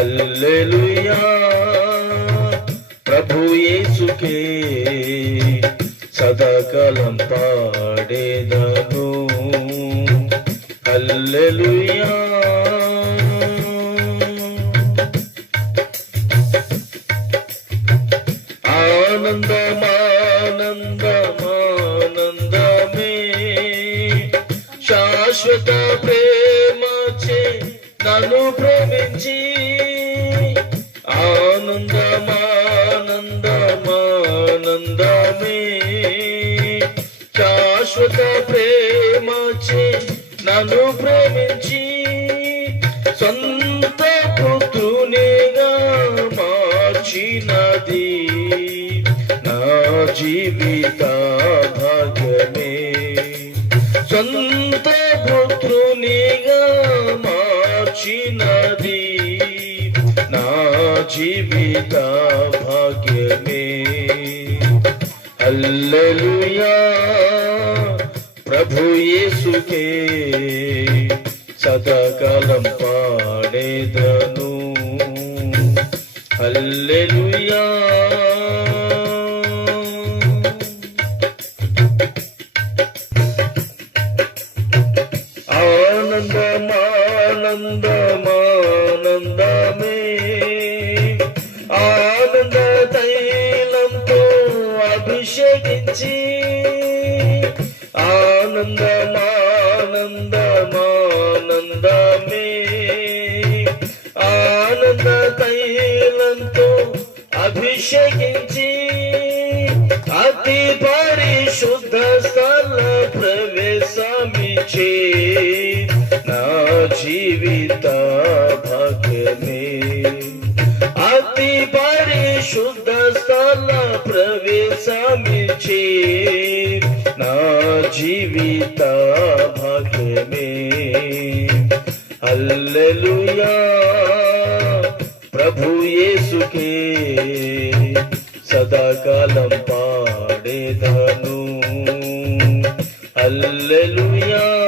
హల్లెలూయా. ప్రభు యేసుకే సదాకాలం పాడేదను. హల్లెలూయా. ఆనందమా నన్ను ప్రేమించి ఆనందమానందమానందమే. శాశ్వత ప్రేమచి నన్ను ప్రేమించి సొంత పుత్రునిగా మార్చినది నా జీవిత భాగ్యమే. సొంత పుత్రునిగా మా వచ్చినది. నా జీవిత భాగ్యమే. అల్లెలుయా ప్రభు యేసుకే. సదాకాలం పాడేదను. అల్లెలుయా అభిషేకించి ఆనందమానందమానందమే. ఆనంద తైలంతో అభిషేకించి అతి పరిశుద్ధ స్థల ప్రవేశమిచి నా జీవిత భాగ్యమే. అతి పరిశుద్ధ స్థల ప్రవేశమిచ్చే నా జీవిత భాగ్యమే అల్లెలుయా ప్రభు యేసుకే సదాకాలం పాడేదను. అల్లెలుయా.